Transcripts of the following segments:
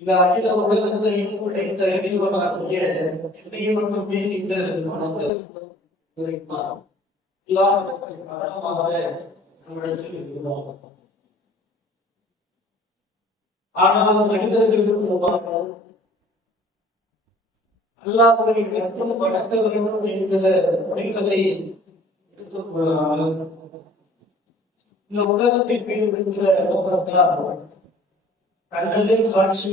இந்த அகில உலகத்தையும் உடைத்த இறைவனாகிய இறைவனுமே இந்த மனதை எல்லாவற்றுக்கும் காரணமாக நம்மிடத்தில் இருக்கிறோம். ஆனால் மனிதர்களுக்கு அல்லாதவரை கற்றும் வளர்க்க வேண்டும் என்கிற முறைகளை எடுத்துக் கொள்ளாமல் இந்த உலகத்தின் மீது இருக்கிற நோக்கத்தால் கண்ணலே காட்சி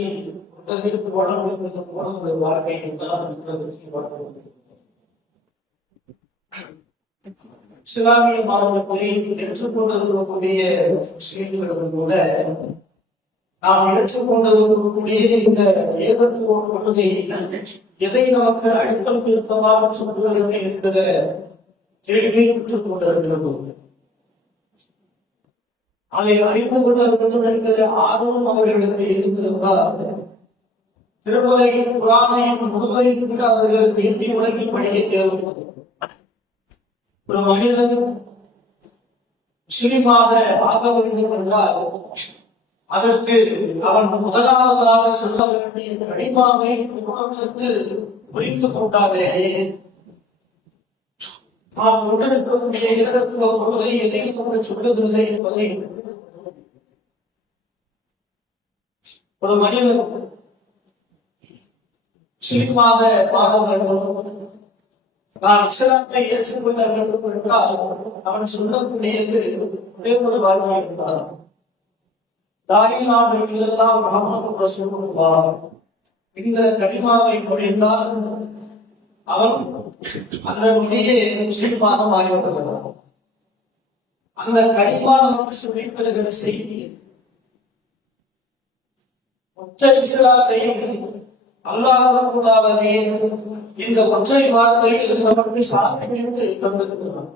உலகிற்கு வளர்ந்து போன ஒரு வாழ்க்கையை தான் இஸ்லாமிய மார்க்கத்தை ஏற்றுக்கொண்டிருக்கக்கூடிய விஷயங்களும் கூட நாம் ஏற்றுக்கொண்டிருக்கக்கூடிய இந்த ஏகத்துவ கொள்கை எதை நமக்கு அழுத்தம் திருத்தமாக சொல்லுகிறது என்கிற கேள்வியை பெற்றுக் கொண்டிருக்கிறது. அதை அறிந்து கொள்ள வேண்டும் என்கிற ஆர்வம் அவர்களுக்கு இருந்திருந்தால் திருமலையின் புராணையின் முழுமையும் கூட அவர்களுக்கு எட்டி உலகி படிக்க தேவை. ஒரு மனிதன் முஸ்லிமாக ஆக வேண்டும் என்றால் அதற்கு அவன் முதலாவதாக சொல்ல வேண்டிய கடிமாவை உலகத்திற்கு புரிந்து கொண்டாலே நாம் உடனுடைய இடத்துவ கொள்கை எதை கொண்டு சொல்லுவதில்லை என்பதை ஒரு மனிதன் முஸ்லிமாக ஆக வேண்டும், நான் இஸ்லாத்தை ஏற்றுக்கொள்ள வேண்டும் என்றால் அவன் சொல்லக்கூடியது ஒரே ஒரு வாழ்க்கை இருந்தார். தாயினாக இதெல்லாம் முஹம்மது ரசூலுல்லாஹ் இந்த கலிமாவை முடிந்தால் அவன் அதனுடைய முஸ்லிமாக மாறிவிடுகிறான். அந்த கலிமா நமக்கு சொல்லித்தருகிற செய்தி ஒற்றை இஸ்லாத்தையும் அல்லாஹ்வுடைய இந்த ஒற்றை வார்த்தையில் நமக்கு சாதனை தந்திருக்கிறான்.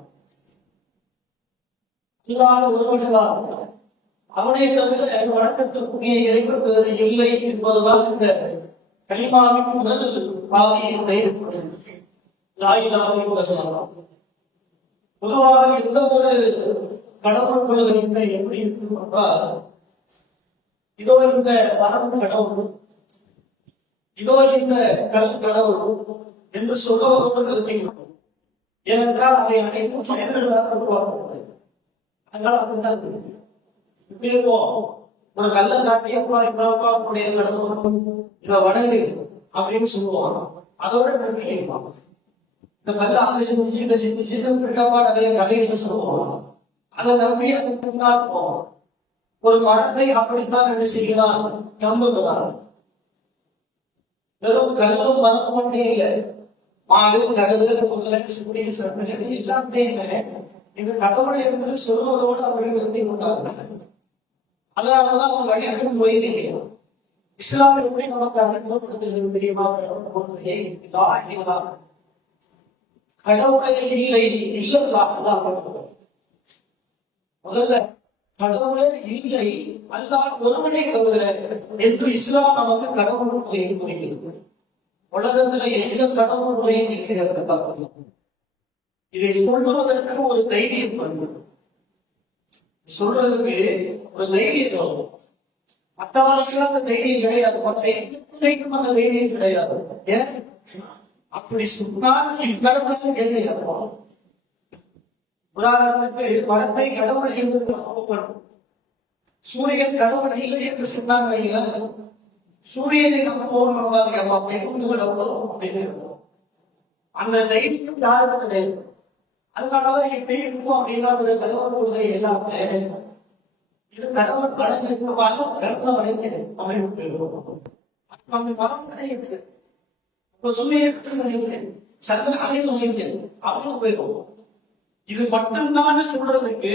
அல்லாஹ் ஒருவன்தான், அவனை தவிர வணக்கத்திற்குரிய இறைவன் வேறு இல்லை என்பதுதான் இந்த கலிமாவின் முதல் பாதையினுடைய பொதுவாக எந்த ஒரு கடவுள் கொள்கை எப்படி இருக்கும் என்றால், இதோ இந்த வரம்பு கடவுள், இதோ இந்த கல் கடவுள் என்று சொல்லுவதற்கு இருக்கும். ஏனென்றால் அவை அனைத்தும் பயன்களாக உருவாக்கப்படுகிறது. அதனால் அப்படித்தான் இப்படி இருக்கும். ஒரு கல்ல காட்டிய கடவுளுடைய கடவுள் இந்த வடங்கு அப்படின்னு சொல்லுவோம். அதோட நிறுத்திக்கலாம். இந்த கல்ல ஆலோசனை சின்ன சின்ன சின்ன பிடிக்கமா நிறைய கதைகளை சொல்லுவோம். அதை நம்பி அதுக்கு முன்னாடி ஒரு மரத்தை அப்படித்தான் என்ன செய்கிறான், நம்புகிறான். வெறும் கல்லும் மரம் மட்டும் இல்லை, மாடு கருது சட்டங்கள் எல்லாமே இந்த கடவுள் என்பது சொல்வதோடு அவர்கள் நிறுத்தி கொண்டார்கள். அதனாலதான் அவங்க வழியாகவும் போயிருக்கீங்க. இஸ்லாம் எப்படி நமக்கு அறிமுகப்படுத்துகிறது தெரியுமா? கடவுளே இல்லை, இல்லல்லாஹ். முதல்ல கடவுளே இல்லை, அல்லாஹ் ஒருவனே தவிர என்று இஸ்லாம் நமக்கு கடவுள் முறையை புரிகிறது. உலகத்துல எந்த கடவுள் முறையும் இருக்கிறது பார்க்கணும். இதை சொல்லுவதற்கு ஒரு தைரியம் வேண்டும், சொல்றதுக்கு ஒரு தைரியம் வரும். மற்றவர்களுக்கு அந்த தைரியம் கிடையாது, மற்ற எந்த தைரியம் கிடையாது. ஏன் அப்படி சொன்னால் கடவுளுக்கு கேள்வி கேட்போம். உதாரணத்துக்கு மரத்தை கடவுள் என்று சூரியன் கடவுள் இல்லை என்று சொன்னாங்க. சூரியனை நம்ம போகணும் அந்த தைரியம் யாருக்கும் கிடையாது. அதனாலதான் எப்படி இருக்கும் அப்படின்னா கடவுள் கொள்கை எல்லாமே இது கடவுள் படங்களுக்கு கருத்தை அமைப்பு மரம் கிடையாது. சூரியன் நுழைந்தேன், சந்திரனை நுழைந்தேன் அப்படின்னு போயிடும். இது மட்டும்தான் சொல்றதுக்கு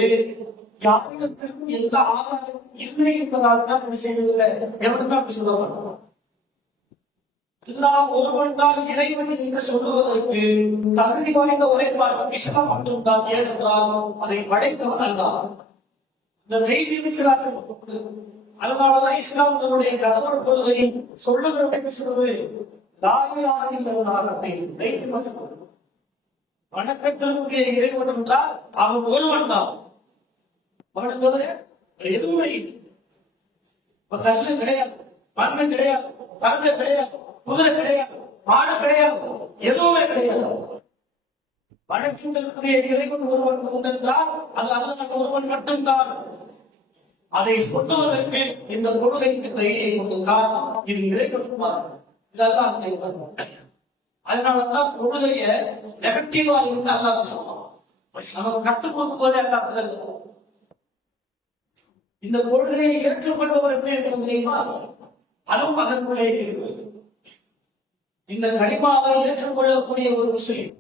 யாரிடத்திற்கும் எந்த ஆதாரம் இல்லை என்பதால் தான் விஷயங்கள்ல எவனுக்கும் அப்படி சொல்ல மாட்டோம். எல்லாம் ஒருவன் தான் இறைவன் என்று சொல்லுவதற்கு தகுதி வாய்ந்த ஒரே பார்க்க இஸ்லாம் மட்டும்தான். ஏனென்றால் அதை படைத்தவன் அல்ல. இந்த தைரியம் இஸ்லாத்துக்கு. அதனாலதான் இஸ்லாம் தன்னுடைய கடவுள் கொள்கையை சொல்லுகிற சொல்வது லா இலாஹ இல்லல்லாஹ் அப்படின்னு தைரியம். வணக்கத்திற்குரிய இறைவன் என்றால் அவன் ஒருவன் தான். எதுவுமே கல்லு கிடையாது, மண்ணு கிடையாது, தங்க கிடையாது, குதிரை கிடையாது, மாடு கிடையாது, எதுவுமே கிடையாது. வணக்கத்திற்குரிய இறைவன் ஒருவன் என்றால் அது அல்லாஹ் ஒருவன் மட்டும்தான். அதை சொல்லுவதற்கு இந்த கொள்கைக்கு தைரியம் கொண்டு காரணம் இது இறைவன். இதெல்லாம் அதனாலதான் கொள்கைய நெகட்டிவா இருந்து அல்லாஹ் சொன்னோம். நமக்கு கற்றுக் கொடுக்கும் போதே அல்லாஹ் இந்த கொள்கையை ஏற்றுக்கொண்டவர் எப்படி இருக்கிறது தெரியுமா? அதுவும் அதற்குள்ளே இருக்கிறது. இந்த கனிமாவை ஏற்றுக்கொள்ளக்கூடிய ஒரு முஸ்லீம்,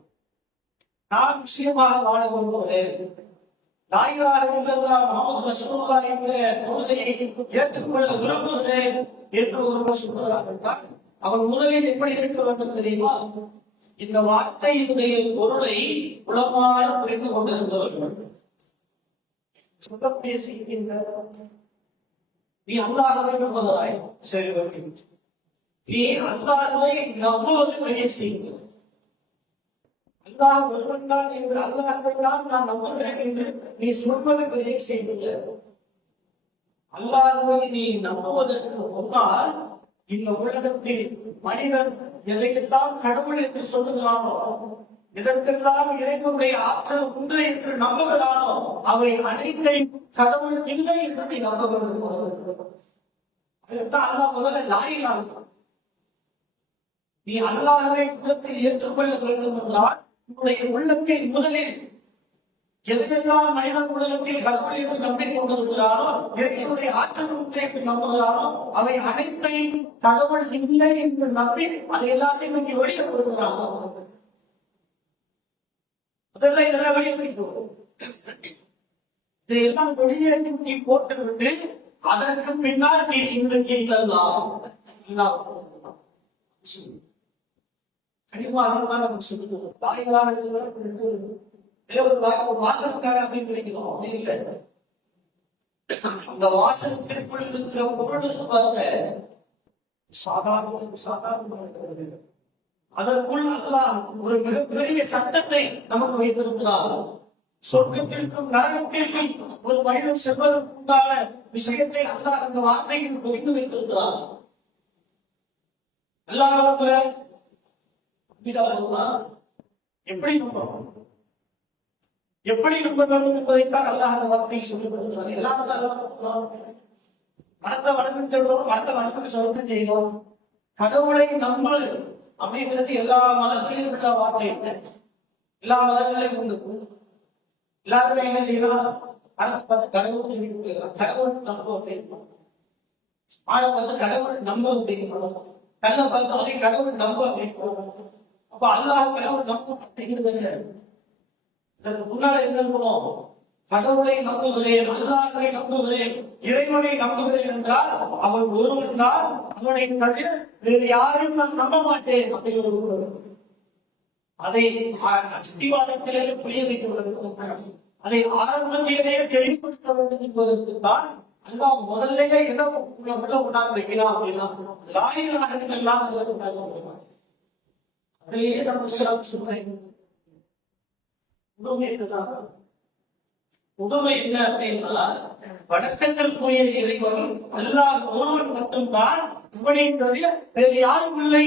நான் முஸ்லீமாக வாழ விரும்புகிறேன், லா இலாஹ இல்லல்லாஹ் முஹம்மது ரசூலுல்லாஹ் என்ற கொள்கையை ஏற்றுக்கொள்ள விரும்புகிறேன் என்று ஒருவர் சொல்கிறார் என்றால் அவன் முதலில் எப்படி இருக்க வேண்டும் தெரியுமா? இந்த வார்த்தையினுடைய பொருளை உளமாற புரிந்து கொண்டிருந்தவர்கள். சொல்லக்கூடிய செய்கின்ற நீ அல்லாஹ்வை நம்புகிறாய், சரி, நீ அல்லாஹ்வை நம்புவது பெரிய செய்தி. அல்லாஹ் ஒருவன் தான் என்று அல்லாஹ்வை தான் நான் நம்புகிறேன் என்று நீ சொல்வது பெரிய செய்தி. அல்லாஹ்வை நீ நம்புவதற்கு முன்னால் இந்த உலகத்தில் மனிதன் எதையெல்லாம் கடவுள் என்று சொல்லுகிறானோ, இதற்கெல்லாம் இறைவனுடைய ஆற்றல் உண்டு என்று நம்புகிறானோ, அவை அனைத்தை கடவுள் இல்லை என்று நீ நம்ப வேண்டும். அதுதான் அல்லாஹ் முதல்ல லா இலாஹ. நீ அல்லாஹ்வை உள்ளத்தில் ஏற்றுக்கொள்ள வேண்டும் என்றால் உன்னுடைய உள்ளத்தில் முதலில் எதையெல்லாம் மனிதன் உலகத்தில் கடவுள் என்று நம்பிக்கொண்டிருக்கிறாரோ, இறைவனுடைய ஆற்றல் உண்டு என்று நம்புகிறாரோ, அவை அனைத்தையும் கடவுள் இல்லை என்று நம்பி அதை எல்லாத்தையும் இங்கே வெளியே கொடுக்கிறாங்க. அதெல்லாம் இதெல்லாம் வெளியே இதையெல்லாம் வெளியே நீ போட்டுவிட்டு அதற்கு பின்னால் நீ சிந்திக்கலாம். கனிமாதான் நம்ம சொல்லுவோம். வாசகக்கார அப்படின்னு நினைக்கிறோம். இல்லை, அந்த வாசகத்திற்குள் இருக்கிற பொருள் பாருங்க சாதாரண. அதற்குள் அல்லாஹ் ஒரு மிகப்பெரிய சட்டத்தை நமக்கு வைத்திருக்கிறார். சொர்க்கத்திற்கும் நரகத்திற்கும் ஒரு மனிதன் செல்வதற்குண்டான விஷயத்தை அல்லாஹ் அந்த வார்த்தையில் பொதிந்து வைத்திருக்கிறார். அல்லாஹ் எப்படி நம்பணும், எப்படி நம்ப வேண்டும் என்பதைத்தான் அல்லாஹ் அந்த வார்த்தையை சொல்லிக் கொடுக்கிறார். எல்லாரும் மரத்தை வளர்ந்துட்டோம், மரத்தை வளர்ந்து சொல்ல செய்யணும். கடவுளை நம்பு அப்படிங்கிறது எல்லா மதத்திலையும் உள்ள வார்த்தை. எல்லா மதங்களையும் உண்டு. எல்லாருமே என்ன செய்யலாம்? கடவுள் கடவுள் நம்ப அப்படின்னு, ஆனா வந்து கடவுள் நம்ப அப்படின்னு, கல்ல பார்த்தாலே கடவுள் நம்ப அப்படின்னு. அப்ப அல்லாஹ் கடவுள் நம்ப அப்படிங்கிறது இதற்கு முன்னாடி என்ன இருக்கணும்? கடவுளை நம்புகிறேன், அல்லாஹ்வை நம்புகிறேன், இறைவனை நம்புகிறேன் என்றால் அவன் ஒருவன் தான், அவனை தவிர வேறு யாரும் நான் நம்ப மாட்டேன் அப்படிங்கிறது. அதை அஸ்திவாதத்திலேயே புரிய வைக்க வேண்டும், அதை ஆரம்பத்திலேயே தெளிவுபடுத்த வேண்டும் என்பதற்கு தான் அல்லாஹ் முதல்லையே என்ன உள்ள உண்டாக வைக்கலாம் அப்படின்னா லா இலாஹ இல்லல்லாஹ் அதிலேயே நம்ம சொல்றேன். உண்மை என்ன அப்படின்னா வணக்கத்திற்குரிய இறைவன் அல்லாஹ் ஒருவன் மட்டும்தான், இவனை தவிர வேறு யாரும் இல்லை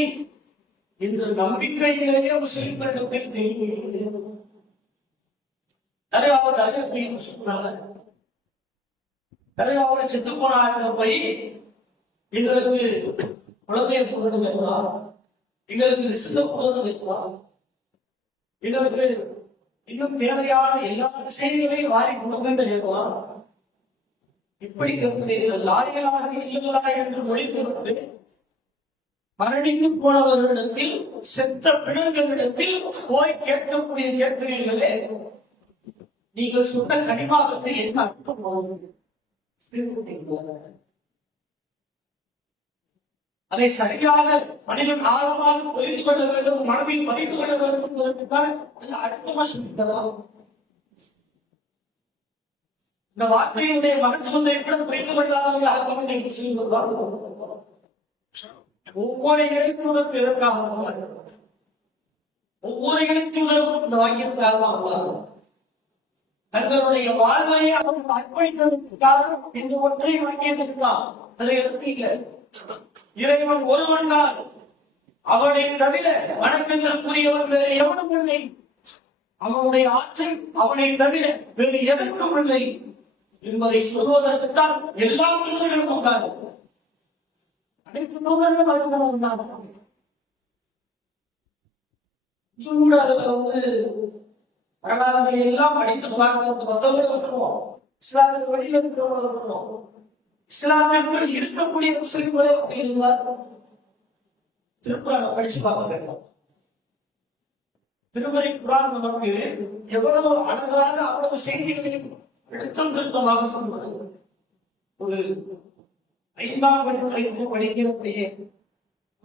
என்ற நம்பிக்கையிலேயே முஸ்லிம்களிடத்தில் தெரிவிக்கிறது. தருகாவோட செத்து போன போய் எங்களுக்கு குழந்தைய புகழ்ந்து வைக்கலாம், எங்களுக்கு ரிசுத்த புகழ்ந்து வைக்கலாம், எங்களுக்கு இன்னும் தேவையான எல்லா விஷயங்களையும் வாரி கொடுக்கின்ற இருக்கலாம். இப்படி கேட்கிறீர்கள். லா இலாஹ இல்லல்லாஹ் என்று மொழிபெயர்த்து மரணித்து போனவர்களிடத்தில், செத்த பிணங்களிடத்தில் போய் கேட்கக்கூடிய கேட்கிறீர்களே, நீங்கள் சொன்ன கனிமாவுக்கு என்ன அர்த்தம் போகுது? அதை சரியாக மனிதன் ஆழமாக புரிந்து கொள்ள வேண்டும், மனதில் பதிந்து கொள்ள வேண்டும் என்பதற்கான அர்த்தமா சொல்லித்தரலாம். இந்த வார்த்தையுடைய மகத்துவத்தை கூட புரிந்து கொள்ளாதவர்களாக சொல்லுவார்கள். ஒவ்வொரு இறைத்துவதற்கு எதற்காக, ஒவ்வொரு இறைத்துவதற்கும் இந்த வாக்கியத்துக்காக தங்களுடைய வாழ்வையை அர்ப்பணித்ததற்காக இந்த ஒற்றை வாக்கியத்திற்காக அதை எதற்கு இல்லை. இறைவன் ஒருவன் தான், அவனை தவிர வணக்கங்களுக்குரியவன் வேறு எவனும் இல்லை. அவனுடைய ஆற்றல் அவனை தவிர வேறு எதற்கும் இல்லை என்பதை சொல்வதற்குத்தான் எல்லா தூதர்களும் உண்டாகும். அனைத்து தூதர்களும் உண்டாகும். வரலாறுகளை எல்லாம் படித்து பார்க்கிறோம். இஸ்லாமிற்கு வழியில் இருக்கிறோம். இஸ்லாமிற்குள் இருக்கக்கூடிய முஸ்லிம்களே இருந்தார். திருக்குறானை படிச்சு பார்க்க வேண்டும். திருமறை குரான் நமக்கு எவ்வளவு அழகாக அவ்வளவு செய்திகளையும் எழுத்தம் திருத்தமாக சொல்வது. ஒரு 5ஆம் வகுப்பு படிக்கிற பையன்,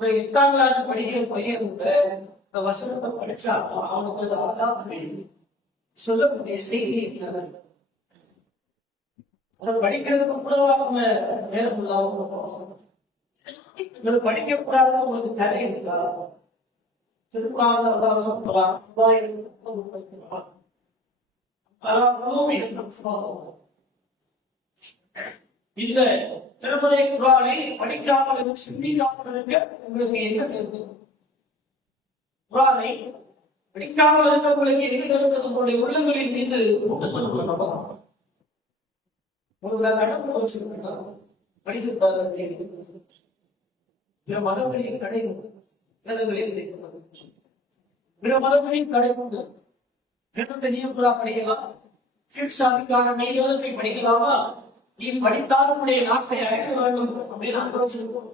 ஒரு 8ஆம் கிளாஸ் படிக்கிற பையன் இந்த வசனத்தை படிச்சா அவனுக்கு அழகா சொல்லக்கூடிய செய்தி அதை படிக்கிறதுக்கு கூட நம்ம நேரம் இல்லாம படிக்க கூடாது. உங்களுக்கு தடை இருக்கா? திருக்குறான் இந்த திருமறை குரானை படிக்காமல் சிந்திக்காமல் இருக்க உங்களுக்கு என்ன தெரியுது? குரானை படிக்காமல் இருக்க உங்களுக்கு என்ன தெரிந்தது? உங்களுடைய உள்ளங்களின் மீது நடப்பு வச்சிருக்கா படிக்கக்கூடாது. பிற மதங்களின் கடை உண்டு, பிற மதங்களின் கடை உண்டு. வேதத்தை நீயப்புறா படிக்கலாம், கீழ்சாதிக்கான நெய்வேதத்தை படிக்கலாமா? நீ படித்தால் உடைய நாட்டை அழைக்க வேண்டும் அப்படின்னு நாங்கள் வச்சிருக்கோம்.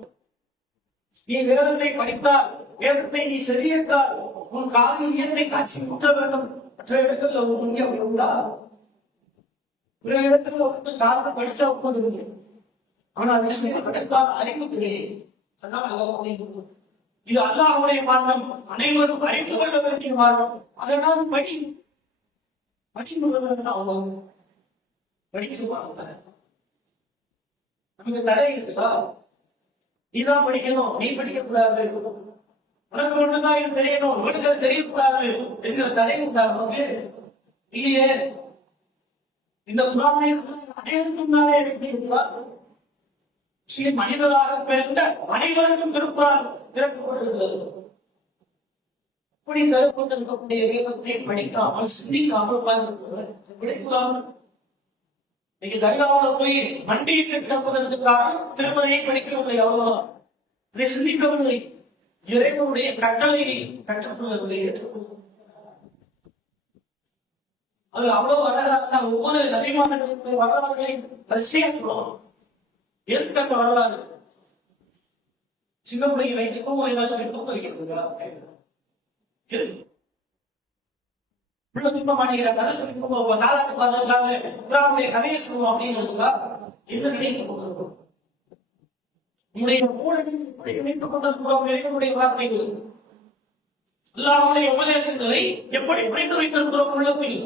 நீ வேதத்தை படித்தால், வேதத்தை நீ சரியேற்றால் உன் காதில் இயற்கை காட்சி ஊற்ற வேண்டும். மற்ற இடங்கள்ல இங்கே உண்டா? பிற இடத்துல வந்து காலத்தை படிச்சா உட்காந்து, ஆனா படித்தால் அறிவு கிடையாது. அதனால இது அல்லாஹ்வுடைய மார்க்கம், அனைவரும் அறிந்து கொள்ள வேண்டிய மார்க்கம். அதனால் படித்து அவ்வளவு படிக்கிறது. நமக்கு தடை இருக்குதா? நீதான் படிக்கணும், நீ படிக்க கூடாது, உனக்கு மட்டும்தான் இது தெரியணும், உனக்கு அது தெரியக்கூடாது என்கிற தடை உண்டா நமக்கு? இல்லையே. இந்த அனைவருக்கும் தானே இருக்கிறார். மனிதராக பிறந்த அனைவருக்கும் திருக்குறான் திறக்கப்பட்டிருக்கிறது. அப்படி தரப்பட்டிருக்கக்கூடிய வேதத்தை படிக்காமல் சிந்திக்காமல் விளைக்கலாம். நீங்க தர்காவில் போய் மண்டியிட்டு கிடப்பதற்காக திருமலையை படிக்கவில்லை, அவ்வளவுதான். இதை சிந்திக்கவில்லை. இறைவனுடைய கட்டளை கற்றப்படவில்லை, ஏற்றுக்கொள்ள. அது அவ்வளவு அழகாக ஒவ்வொரு நபிமார்களுடைய வரலாறுகளை வரிசையா சொல்லலாம். எதுக்கு அந்த வரலாறு? சின்ன பிள்ளைங்க வைத்துக்கோ என்ன சொல்லி தூக்க வைக்கிறதுங்களா? பிள்ளை துன்பம் அணிகிற கதை சொல்லி நாளாக்கு பார்த்ததுக்காக குரானுடைய கதையை சொல்லுவோம் அப்படின்றதுக்கா என்ன நினைக்க கொண்டிருக்கும்? உங்களுடைய கூட நினைத்துக் கொண்டிருக்கிறோம் வார்த்தைகள், அல்லாஹ்வுடைய உபதேசங்களை எப்படி புரிந்து வைத்திருக்கிறோம் உள்ளத்தில்.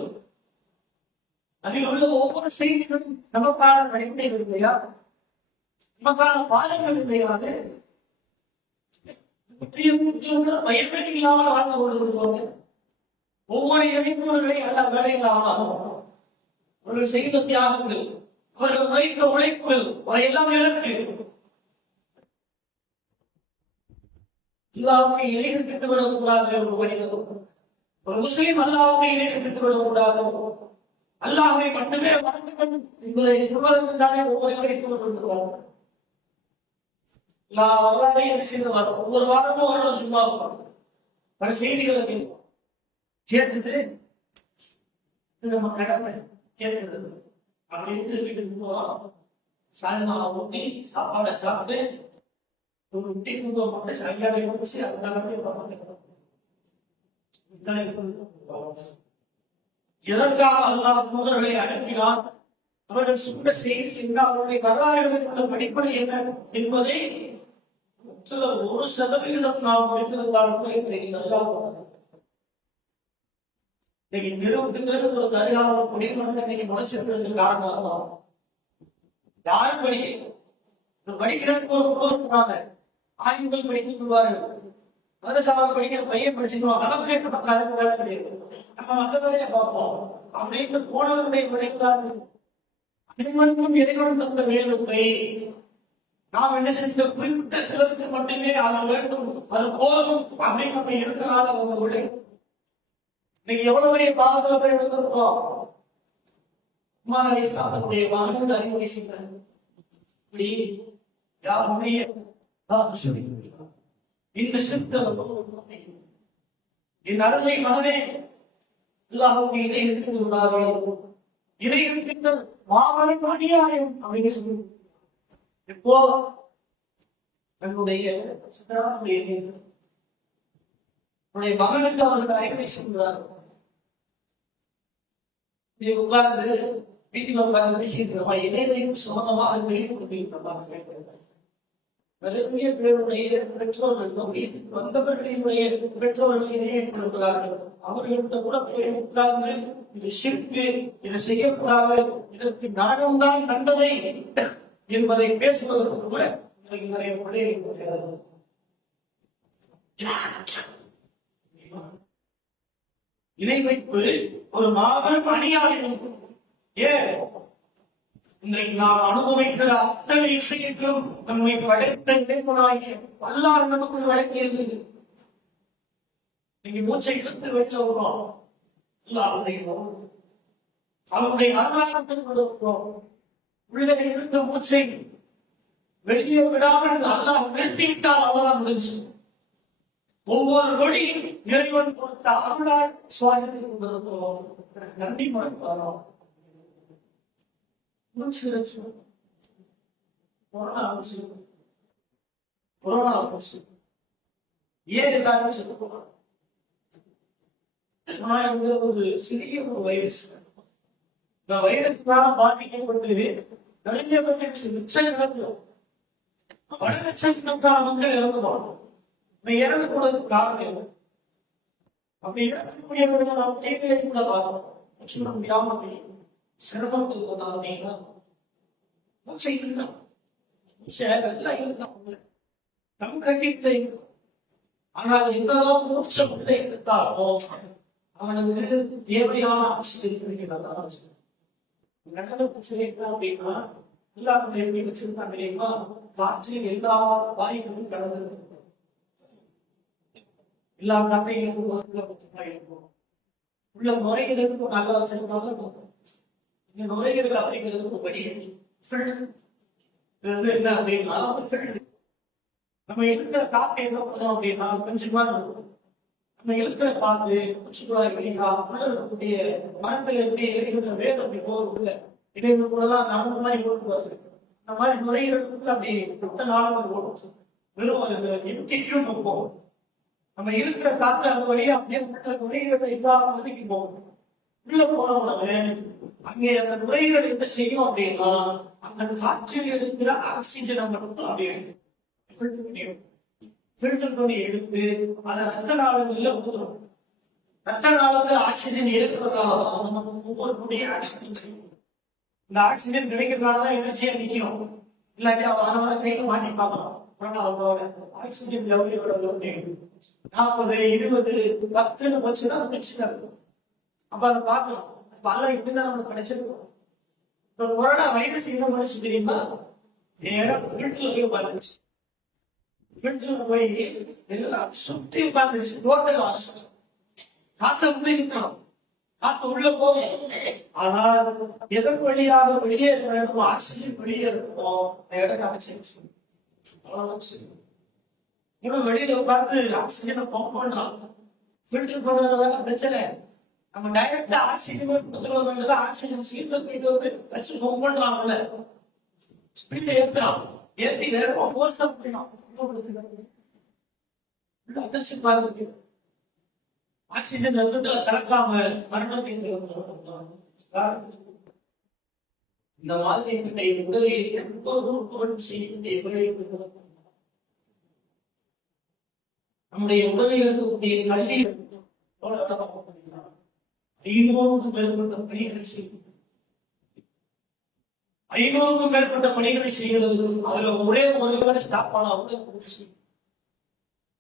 அதில் உள்ள ஒவ்வொரு செய்திகளும் நமக்கான நடைமுறைகள் இல்லையா? நமக்கான பாடங்கள் இல்லையாது? பயமே இல்லாமல் வாழ்ந்து கொண்டிருக்கிறோம். ஒவ்வொரு இறைவர்களை அல்ல வேலை இல்லாமல் அவர்கள் செய்த தியாகங்கள், அவர்கள் உழைத்த உழைப்புகள் எல்லாம் எதற்கு? அல்லாஹ்வை இணைகள் பெற்றுவிடக் கூடாது. ஒரு முஸ்லிம் அல்லாஹ்வை இணைகள் பெற்றுவிடக் கூடாது. அல்லாஹ்வை மட்டுமே உங்களை சொல்வதற்கு தானே ஒவ்வொரு வைத்துக் கொண்டிருக்கிறார்கள். ஒவ்வொரு வாரமும் அவர்கள் சும்மா பல செய்திகளை கேட்டுட்டு நம்ம கடமை கேட்கிறது அப்படின்னு வீட்டுக்கு போவோம். சாயந்தரம் ஊட்டி சாப்பாடை சாப்பிட்டு ஒரு குடும்பம் மட்டும் சரியான யோசிச்சு எதற்காக அல்லாஹ் தூதர்களை அனுப்பினார், அவர்கள் சொன்ன செய்தி என்ன, அவருடைய வரலாறுகளுக்கு அடிப்படை என்ன என்பதை 1% நாம் புரிந்திருந்தாலும் இன்னைக்கு நிறுவனத்துக்கு ஒரு கரிகாலம் குடிமகன் இன்னைக்கு முளைச்சிருக்கிறது காரணம் யாரும் படிக்கிறதுக்கு ஒரு சொல்றாங்க. ஆய்வுகள் படித்துக் கொள்வார்கள், மதசாவை படிக்கிற பையன் படிச்சுக்குவான். நமக்கு ஏற்பட்ட வேலை கிடையாது, நம்ம மற்ற வேலையை பார்ப்போம் அப்படின்னு போனவருடைய விளைவுதான். அனைவருக்கும் இறைவன் தந்த வேலை நாம் என்ன செஞ்ச குறிப்பிட்ட சிலருக்கு மட்டுமே அது வேண்டும், அது போதும் அப்படின்னு நம்ம இருக்கிறாங்க. அவங்க விட இன்னைக்கு எவ்வளவு பெரிய பாவத்தில் போய் எடுத்திருக்கோம். இஸ்லாமுடைய மகனுக்கு அறிவுரை செய்தார். இப்படி யாருடைய இந்த சித்தம் என் அருமை மகனே அல்லாஹ்வுக்கு இணை இருக்கின்றாரே, இணை இருக்கின்ற மாமனை அநியாயம் அப்படின்னு சொல்லி இப்போ தன்னுடைய மகனுக்கு அவருக்கு அறிவுரை செய்கிறார். நீ உட்கார்ந்து வீட்டில் உட்கார்ந்து பேசியிருக்கிறமா, இடைவெளியும் சம்பந்தமாக தெளிவுபடுத்தியிருக்கிறாங்க. நிறைய பேருடைய பெற்றோர்கள் வீட்டுக்கு வந்தவர்களுடைய பெற்றோர்கள் இணையப்படுகிறார்கள். அவர்கள்ட்ட கூட போய் உட்கார்ந்து இது ஷிர்க்கு, இதை செய்யக்கூடாது, இதற்கு நரகம்தான் நல்லதை என்பதை பேசுவதற்கு கூட நிறைய விடயங்கள். இணை வைப்பு ஒரு மாபெரும் அநியாயம். ஏன் இன்றைக்கு நாம் அனுபவிக்கிற அத்தனை விஷயத்திலும் நம்மை படைத்த இறைவனாகிய அல்லாஹ் நமக்கு வழங்கியது. நீங்க மூச்சை இழுத்து வெளியில வருவோம், அவருடைய அருளாளத்தில் கொடுக்கிறோம். உள்ளே இருந்த மூச்சை வெளியே விடாமல் அல்லாஹ் நிறுத்திவிட்டால் அவ்வளவு முடிஞ்சு. ஒவ்வொரு நொடியும் இறைவன் கொடுத்த அருளால் சுவாசத்தில் கொண்டிருக்கிறோம். நன்றி மறக்கிறோம். கொரோனா ஏன் எல்லாரும் செத்து போறாங்க? ஒரு சிறிய ஒரு வைரஸ். இந்த வைரஸ்னால பாதிக்கப்பட்டு நிறைய லட்சக்கணக்கில் பல லட்சக்கணக்கான மக்கள் இறந்துவாங்க. இறந்து போனதுக்கு காரணம் அப்படி இறக்கக்கூடியவர்கள் நாம் தேவையை கூட பார்க்கணும். சொல்ல முடியாம சிரமத்துக்கு வந்தாங்கன்னா மூச்சை இருந்தான், எல்லாம் இருந்தாங்க, நம் கட்டிட்டு இருக்கும். ஆனால் எந்தளவு மூச்சை உள்ள இருந்தாலும் அவனுக்கு தேவையான ஆக்சிஜன் கிடைக்கிறது. அப்படின்னா எல்லாருடைய எப்படி வச்சிருந்தா தெரியுமா, காற்றில் எல்லா வாயுகளும் கடந்தது, எல்லா கதைகளும் உள்ள நுரையீரலுக்கு நல்லா வச்சிருந்தாலும் இந்த நுரையீரல் அப்படிங்கிறது படிகள் என்ன அப்படின்னா, நம்ம இருக்கிற காற்றை என்ன பண்ணோம் அப்படின்னா கொஞ்சமா நம்ம இருக்கிற காற்று குச்சிக்குழாய் வழியா உள்ள இருக்கக்கூடிய மரங்கள் எப்படி இலைகிற வேறு அப்படி போகல இடையில கூடலாம் நடந்த மாதிரி போடுவாரு. அந்த மாதிரி நுரையீரலுக்கு அப்படி மொத்த நாளங்கள் போடும். வெறும் எம்டியும் போகும். நம்ம இருக்கிற காற்று அது வழியா அப்படியே நுரையீரலை இல்லாம ஒதுக்கி போகும். உள்ள போனவங்க அங்கே அந்த நுரையீரல் என்ன செய்யும் அப்படின்னா, அந்த காற்றில் இருக்கிற ஆக்சிஜனை மட்டும் அப்படியே ஃபில்டர் பண்ணி எடுத்து அதை ரத்த நாளங்கள்ல ஊதுறோம். ரத்த நாளங்கள் ஆக்சிஜன் இருக்கிறதுனால ஒவ்வொரு ஆக்சிஜன், இந்த ஆக்சிஜன் கிடைக்கிறதுனாலதான் எனர்ஜியா நிக்கணும். இல்லாட்டி அவன் கையில மாட்டி பார்க்கணும். ஆக்சிஜன் லெவல் எவ்வளவு 40, 20, 10 போச்சுன்னா பிரச்சனை இருக்கும். அப்ப அதை பார்க்கணும். பல இப்படிதான் நமக்கு கிடைச்சிருக்கோம். இப்ப கொரோனா வைரஸ் என்ன பண்ணுச்சு தெரியுமா, நேரம் வீட்டுல போய் பார்த்துச்சு. வீட்டுல போய் எல்லாம் சுத்தி பார்த்துச்சு. டோட்டல் காத்த உள்ள இருக்கணும், காத்து உள்ள போகும். ஆனால் எதன் வழியாக வெளியே வேணும், ஆக்சிஜன் வெளியே இருக்கும், இடம் அடைச்சிருச்சு. இவன் வெளியில உட்கார்ந்து ஆக்சிஜனை பம்ப் பண்றான். ஃபில்டர் பண்றதுதான பிரச்சனை. நம்ம டைரக்டா ஆக்சிஜன் ஆக்சிஜன் சீட்டு போயிட்டு வச்சு பம்ப் பண்றாங்கல்ல, ஸ்பீட் ஏத்துறான். ஏற்றி நேரமா போர்ஸா அதிர்ச்சி பாருங்க. ஆக்சிஜன் ரத்தத்துல கலக்காம மரணத்தின் இந்த மாதிரி உடலில் செய்யக்கூடிய நம்முடைய உடலில் இருக்கக்கூடிய கல்வி 500க்கும் மேற்பட்ட பணிகளை செய்யும். 500க்கும் மேற்பட்ட பணிகளை செய்கிறது. அதுல ஒரே ஒரு வேலை ஸ்டாப் பண்ண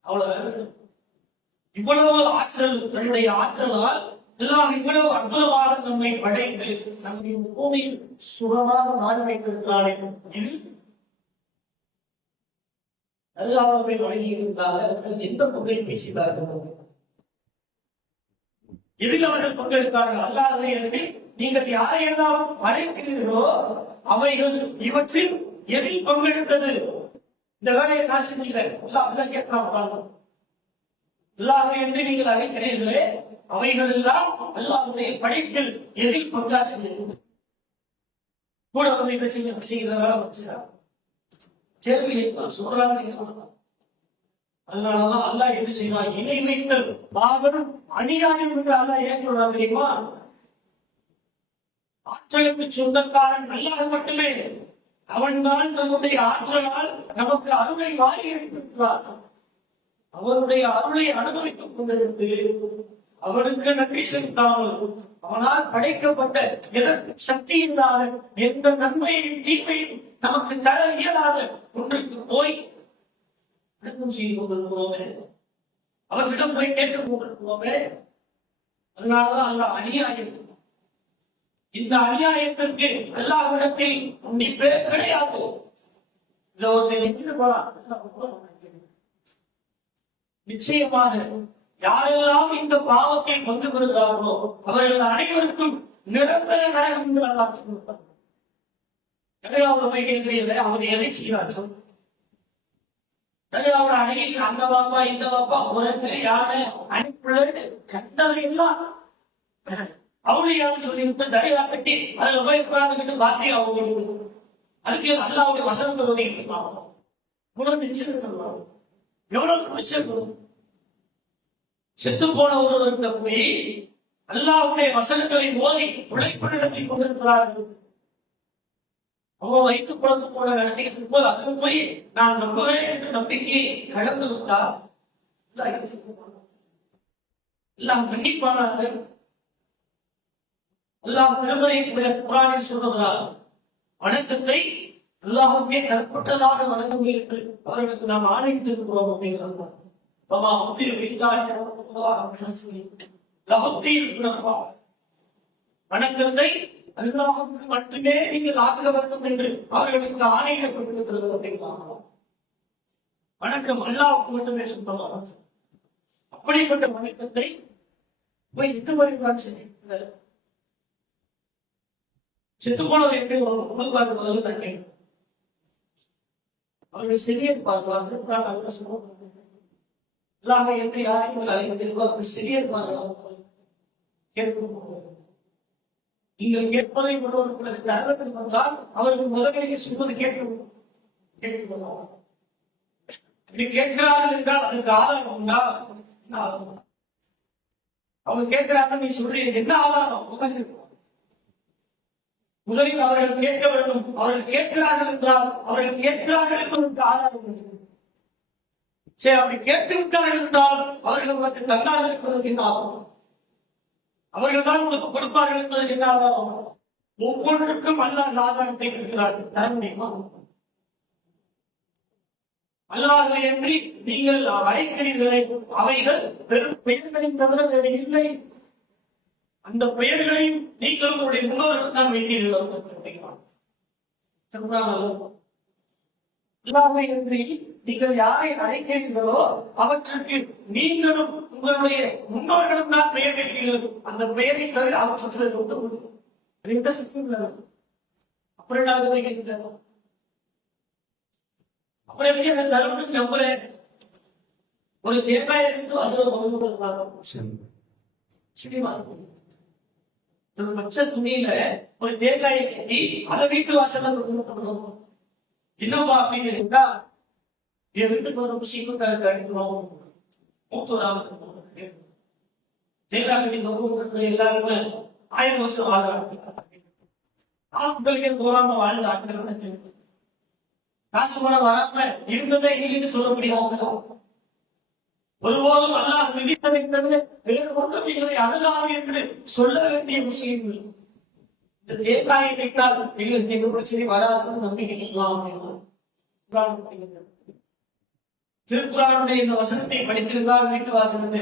அவ்வளவு இவ்வளவு ஆற்றல், தன்னுடைய ஆற்றலால் எல்லாம் இவ்வளவு அற்புதமாக நம்மை படைத்து நம்முடைய பூமியில் சுகமாக மாறி வைத்திருக்கிறானே. இது அல்லாஹ்வை வழங்கி இருந்தால் எந்த பங்களிப்பை செய்தார்கள்? எதில் அவர்கள் பங்கெடுத்தார்கள்? அல்லாஹ்வை என்று நீங்கள் யாரையெல்லாம் அழைக்கிறீர்களோ அவைகள் இவற்றில் எதில் பங்கெடுத்தது? இந்த வேலையை நான் செஞ்சுக்கிறேன் அல்லாஹ் கேட்கிறான். அல்லாஹ்வை என்று நீங்கள் அழைக்கிறீர்களே அவைகள் எல்லாம் அல்லாஹ்வுடைய படைப்பில் எதில் பங்காற்றுகிறது? கூட வந்து செய்கிற வேலை கேள்வி சொல்றாங்க. அதனாலதான் அல்லாஹ் என்ன செய்வான்? இணை வைத்தல் பாவம் அநியாயம் என்று அல்லாஹ் ஏற்றுள்ளார் தெரியுமா? ஆற்றலுக்கு சொந்தக்காரன் அல்லாஹ் மட்டுமே. அவன்தான் நம்முடைய ஆற்றலால் நமக்கு அருளை வாரி இருக்கிறார். அவருடைய அருளை அனுபவித்துக் கொண்டிருக்கு. அவனுக்கு நன்றி செலுத்தாமல் அவனால் படைக்கப்பட்ட எதற்கு சக்தி இல்லாத எந்த நன்மையும் தீமையும் நமக்கு தர இயலாத ஒன்றுக்கு போய் செய்து கொண்டிருக்கிறோமே, அவர்களிடம் போய் கேட்டுக் கொண்டிருக்கிறோமே. அதனாலதான் அல்ல அநியாயம். இந்த அநியாயத்திற்கு அல்லாஹ்விடத்தில் மன்னிப்பே கிடையாது. நிச்சயமாக யாரெல்லாம் இந்த பாவத்தை கொண்டு வருகிறார்களோ அவர்கள் அனைவருக்கும் நிரந்தர நரகம் என்று அல்லாஹ் சொல்கிறார். அவர் எதை செய்கிறார்கள்? அவர் அழகி அந்த வாப்பா இந்த வாப்பா உனக்கு யானை அனுப்புள்ள கண்டதை எல்லாம் அவளையாவது சொல்லிவிட்டு தரையா கட்டி அதில் உபயோகிக்கிட்டு வார்த்தை அவங்க அதுக்கு அல்லாவுடைய வசனங்கள் உதவிக்கலாம். எவ்வளவு நிச்சயம் செத்து போன ஒருவர்கிட்ட போய் அல்லாஹ்வுடைய வசனங்களை ஓதி உழைப்பு நடத்தி கொண்டிருக்கிறார்கள். அவங்க வைத்துக் குழந்தை போல நடத்திக்கிட்டு போது அதுக்கு போய் நான் நம்புவேன் என்ற நம்பிக்கையை கடந்து விட்டா எல்லாம் கண்டிப்பானார்கள். அல்லாஹ் திருமறை குர்ஆனில் சொல்லுகிறார், வணக்கத்தை அல்லாஹ்வுக்கே தரப்பட்டதாக வணங்கும் என்று அவர்களுக்கு நாம் ஆணையிட்டு இருக்கிறோம் அப்படிங்கிறார். வணக்கத்தை அல்லாஹ்வுக்கு மட்டுமே நீங்கள் ஆக்க வேண்டும் என்று அவர்களுக்கு ஆணையிடப்பட்டிருக்கிறது அப்படிங்கிறார். வணக்கம் அல்லாஹ்வுக்கு மட்டுமே சொந்தமாக. அப்படிப்பட்ட வணக்கத்தை போய் இதுவரைதான் செய்கிறார். செத்து போனவர் எப்படி முதல் பார்க்கும்போது தண்ணி அவருடைய சிறியர் பார்க்கலாம். அல்லாஹ் என்று யாரையும் அழைக்கிறீர்களோ அப்படி சிறியர் பார்க்கலாம். நீங்கள் கேட்பதை ஒருவருக்கு அர்த்தம் வந்தால் அவருக்கு முதலிலேயே சொல்வது கேட்கலாம். இப்படி கேட்கிறார்கள் என்றால் அதுக்கு ஆதாரம் உண்டா? அவங்க கேட்கிறாங்க, நீ சொல்றீங்க என்ன ஆதாரம்? முதலில் அவர்கள் கேட்க வேண்டும். அவர்கள் கேட்கிறார்கள் என்றால் அவர்கள் கேட்கிறார்கள் என்பதற்கு ஆதாரம். சரி, அப்படி கேட்டு விட்டார்கள் என்றால் அவர்கள் உனக்கு தந்தார்கள் என்பதற்கு என்ன ஆகும்? அவர்கள் தான் உனக்கு கொடுப்பார்கள் என்பதற்கு என்ன ஆதாரம்? ஒவ்வொன்றுக்கும் அல்லாஹ் ஆதாரத்தை கொடுக்கிறார்கள். தர முடியுமா? அல்லாஹ் என்று நீங்கள் அழைக்கிறீர்களே அவைகள் பெரும் பெயர்களின் தவிர வேறு இல்லை. அந்த பெயர்களையும் நீங்கள் உங்களுடைய முன்னோர்கள் தான் வேண்டியீர்கள். நீங்கள் யாரை அழைக்கிறீர்களோ அவற்றுக்கு நீங்களும் உங்களுடைய முன்னோர்களும் தான் பெயர் வைக்கிறீர்கள். அந்த பெயரை தவிர அவற்றுக்கு ஒரு தேங்காய் பச்சை துணியில ஒரு தேங்காயை கட்டி அதை வீட்டு வாசல் என்னவா அப்படின்னு கேட்டா என் வீட்டுக்கு ஒரு விஷயம் அடிக்கிறோம் தேவாங்கி எல்லாருமே 1000 வருஷம் வாழ்றாங்க. ஆட்களுக்கு போறாம வாழ்ந்தாங்க. காசு பணம் வராம இருந்ததை இல்லைன்னு சொல்ல முடியாது. ஒருபோதும் அல்லாஹ் விதித்த வைத்தது வேறு ஒன்றும் எங்களை அழகாக என்று சொல்ல வேண்டிய விஷயங்கள். இந்த தேங்காயை வைத்தால் எங்களுக்கு எங்க பிரச்சனை வராதுன்னு நம்பிக்கை திருக்குறானுடைய இந்த வசனத்தை படித்திருந்தால் வீட்டு வாசனத்தை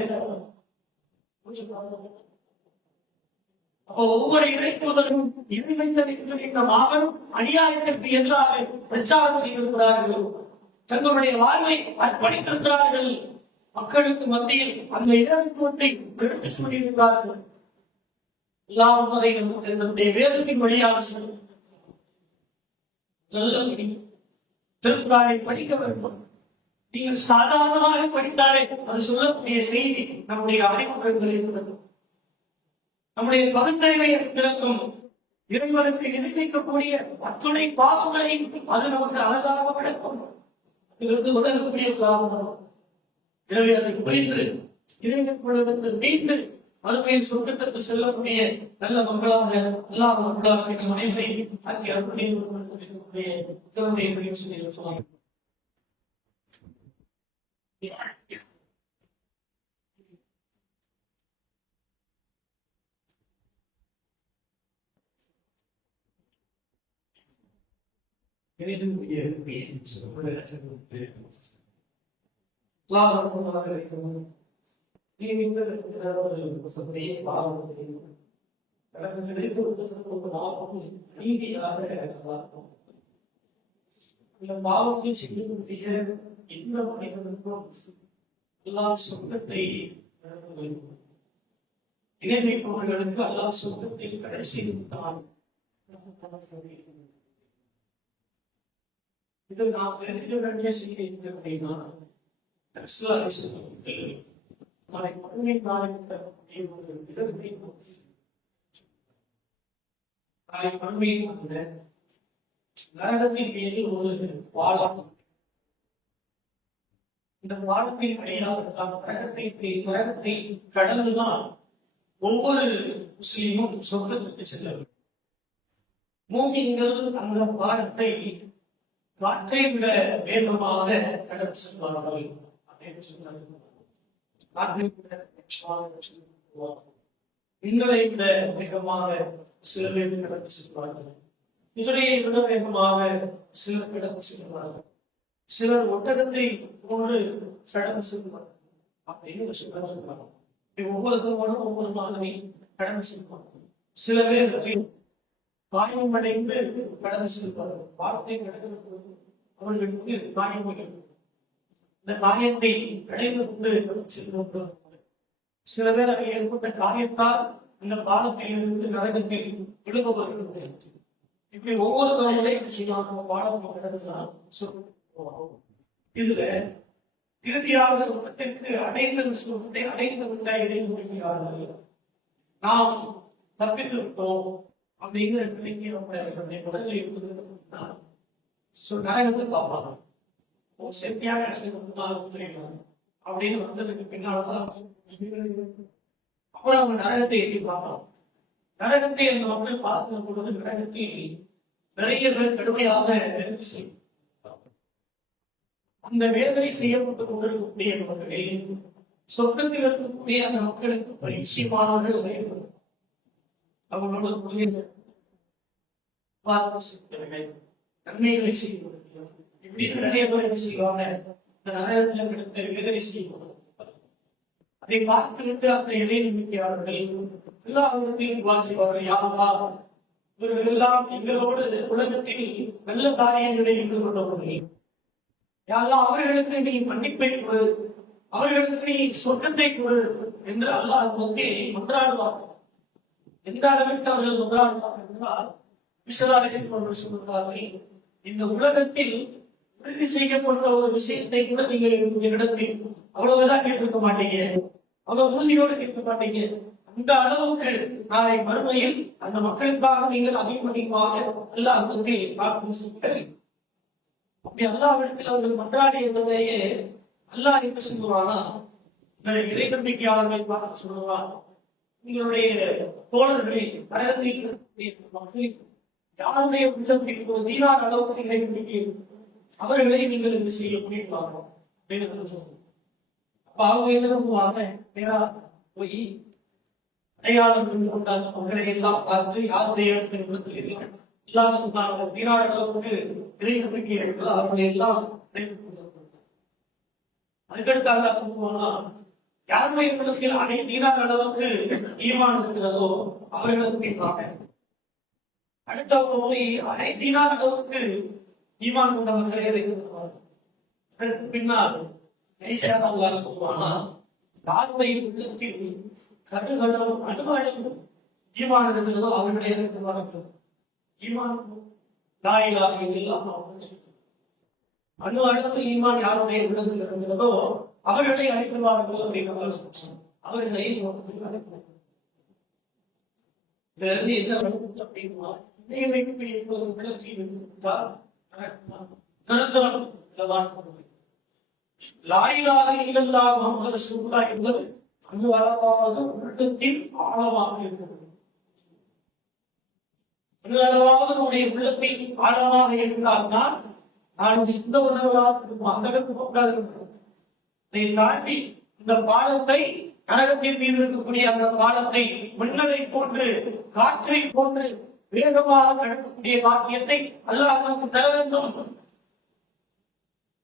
அப்போ ஒவ்வொரு இறைத்துவதற்கும் இறை வைத்த இந்த மாபெரும் அநியாயத்திற்கு எதிராக பிரச்சாரம் செய்திருக்கிறார்கள். தங்களுடைய வாழ்வை அர்ப்பணித்திருக்கிறார்கள். மக்களுக்கு மத்தியில் அந்த இறைத்துவத்தை திருப்பி சொல்லியிருக்கிறார்கள். எல்லாரும் அதை நம்முடைய வேதத்தின் வழியாக சொல்லும். திருக்குறானை படிக்க வேண்டும். நீங்கள் சாதாரணமாக படித்தாலே அது சொல்லக்கூடிய செய்தி நம்முடைய அறிமுகங்களில் இருக்கும். நம்முடைய பகுத்தறிவை திறக்கும். இறைவனுக்கு எதிர்ப்பிக்கக்கூடிய அத்துணை பாவங்களையும் அது நமக்கு அழகாக விளக்கும். இதிலிருந்து உலகக்கூடிய காரணம். எனவே அதை புரிந்து இறைவனுக்கு மீண்டு மறுமையில் சொர்க்கத்திற்கு செல்லக்கூடிய நல்ல மக்களாக அல்லாஹ் மக்களாக மனைவி ஆக்கி அற்புடைய சொல்லலாம். பாவத்தை செய்யக்கூடிய எந்த மனிதனுக்கும் அல்லாஹ் சொர்க்கத்தை இணைப்பவர்களுக்கு அல்லாஹ் சொர்க்கத்தை கடைசி விட்டான். இது நாம் தெரிஞ்சுக்க வேண்டிய செய்தி அப்படின்னா நரகத்தின் மீது ஒரு வாழம். இந்த வாழத்தின் அடையாளம் நரகத்தை கடந்துதான் ஒவ்வொரு முஸ்லீமும் சொர்க்கத்திற்கு செல்ல வேண்டும். மூமின்கள் அந்த பாடத்தை காற்றை விட வேகமாக கடந்து செல்வார்கள். விண்களை விட வேகமாக சில பேர் கடந்து செல்வார்கள். குதிரையை விட வேகமாக சிலர் கடந்து செல்வார்கள். சிலர் ஒட்டகத்தை போன்று கடந்து செல்வார்கள் அப்படின்னு சொல்றாங்க. ஒவ்வொருத்தரும் ஒவ்வொரு மாதிரி கடந்து செல்வார்கள். சில பேர் காயமடைந்து கடந்து செல்வார்கள். வார்த்தை கடந்து அவர்களுக்கு காயம் இந்த காயத்தை அடைந்து கொண்டு செல்வார்கள். சில பேர் அவை ஏற்பட்ட காயத்தால் இந்த பாலத்தில் இருந்து நரகத்தில் விழுபவர்கள். இப்படி ஒவ்வொரு பாடம் இதுல இறுதியாக சொர்க்கத்திற்கு சொர்க்கத்தை அடைந்து விட்ட இடைவெளியாளர்கள் நாம் தப்பித்து விட்டோம் அப்படின்னு உடலில் இருப்பது நரகத்தை பார்ப்பாங்க. செட்டியான அப்படின்னு வந்ததுக்கு பின்னால்தான் அப்புறம் அவங்க நரகத்தை எட்டி பார்ப்பாங்க. நரகத்தை அந்த மக்கள் பார்க்கிற பொழுது நரகத்தில் நிறைய பேர் கடுமையாக நெருங்கி செய்யும். அந்த வேதனை செய்யப்பட்டுக் கொண்டிருக்கக்கூடிய மக்களில் சொர்க்கத்தில் இருக்கக்கூடிய அந்த மக்களுக்கு பரிச்சயமானவர்கள் அவங்களோட புரியுங்கள் நன்மைகளை செய்யப்படுகிறார். இப்படி நிறைய பேர் செய்வாங்க. இந்த நரகத்தில் கிடைத்த வேதனை செய்யப்படும். அதை பார்த்துவிட்டு அந்த இறை நம்பிக்கையாளர்கள் எல்லாவற்றையும் வாசிப்பார்கள். யாரெல்லாம் இவர்கள் எல்லாம் எங்களோடு உலகத்தில் நல்ல காரியங்களை ஈடுபட்டவர்கள், யாரெல்லாம் அவர்களுக்கு நீ மன்னிப்பை கொடு, அவர்களுக்கு நீ சொர்க்கத்தை கொடு என்று அல்லாஹ் நோக்கி மன்றாடுவார்கள். எந்த அளவிற்கு அவர்கள் மன்றாடுவார்கள் என்றால் சொல்கிறார்கள், இந்த உலகத்தில் உறுதி செய்யப்பட்ட ஒரு விஷயத்தை கூட நீங்கள் இடத்தில் அவ்வளவுதான் கேட்க மாட்டீங்க, அவ்வளவு உறுதியோடு கேட்க மாட்டீங்க. அந்த அளவுக்கு நாளை மறுமையில் அந்த மக்களுக்காக நீங்கள் அதிகமாக எல்லா அப்படி அல்லாஹ்விடத்தில் அவர்கள் மன்றாடி என்பதையே அல்லாஹ் என்ன சொல்லுவானா, இறை நம்பிக்கையாளர்களை பார்த்து சொல்லுவான், உங்களுடைய தோழர்களை மக்கள் யாருடைய உள்ளத்தில் ஒரு தீனார் அளவுக்கு இறை நம்பிக்கை அவர்களை நீங்கள் என்ன செய்ய முடியுமாங்க அப்படின்னு சொல்லுவோம். அப்ப அவங்க என்ன பண்ணுவாங்க, நேரா போய் அடையாளம் கொண்டு கொண்டாங்க மக்களை எல்லாம் பார்த்து யாருடைய எல்லாம் சொன்னாங்க தீனார் அளவுக்கு இறை நம்பிக்கை என்பது அவர்களை எல்லாம் அதுக்கடுத்து அல்லா சொல்லுவாங்கன்னா, யாருடைய உள்ளத்தில் அனை தீனார் அளவுக்கு ஈமான் இருக்கிறதோ அவர்களுக்கு பின்னாக அடுத்தவங்க போய் அனை தீனார் அளவுக்கு ஈமான் கொண்டவர்களே வைத்திருக்கிறார்கள். அதற்கு பின்னால் சொல்லுவானா, யாருடைய உள்ளத்தில் கருகளும் அணுவளவு ஈமான் இருக்கிறதோ அவர்களுடைய ஈமான் தாயிலாக இல்லாமல் அணு அளவு ஈமான் யாருடைய உள்ளத்தில் இருக்கிறதோ அவர்களை அழைத்துவார்கள் அப்படின்னு அவர்களை என்ன அப்படின்னா லாயிலாக இல்லல்லா முஹம்மது ரசூலுல்லாஹ் என்பது அணு அளவாவது உள்ளத்தில் ஆழமாக இருக்கிறது. அணு அளவாவது நம்முடைய உள்ளத்தில் ஆழமாக இருந்தால்தான் நான் இந்த உணர்வுகளாக மக்களுக்கு போகாது. இதை தாண்டி இந்த பாலத்தை நரகத்தின் மீது இருக்கக்கூடிய அந்த பாலத்தை மின்னலை போன்று காற்றை போன்று வேகமாக நடக்கக்கூடிய பாக்கியத்தை அல்லாஹ் நமக்கு தர வேண்டும்.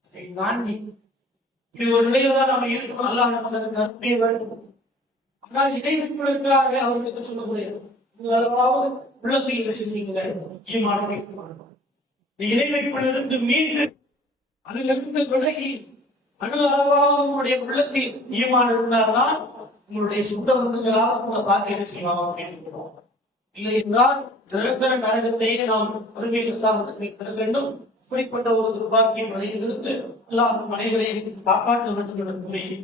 இதை தாண்டி இது ஒரு நிலையில்தான் நாம் இருக்கும். அல்லாஹ் நமக்கு கற்பனை வேண்டும். ஆனால் இதை விற்பதற்காக அவர்களுக்கு சொல்ல முடியாது. உள்ளத்தில் செஞ்சீங்க ஈமானதை இணை வைப்பதிலிருந்து மீண்டு அதிலிருந்து விலகி அணு அளவாக உங்களுடைய உள்ளத்தில் ஈமான் இருந்தால்தான் உங்களுடைய சுத்த வந்தங்களாக உங்களை பார்த்து என்ன செய்வாங்க அப்படின்னு. இல்லை என்றால் நிரந்தர நரகத்தையே நாம் பெற வேண்டும். இப்படிப்பட்ட ஒரு பாக்கியம் வழியிலிருந்து எல்லாம் மனைவரை காப்பாற்ற வேண்டும் என்ற உரையை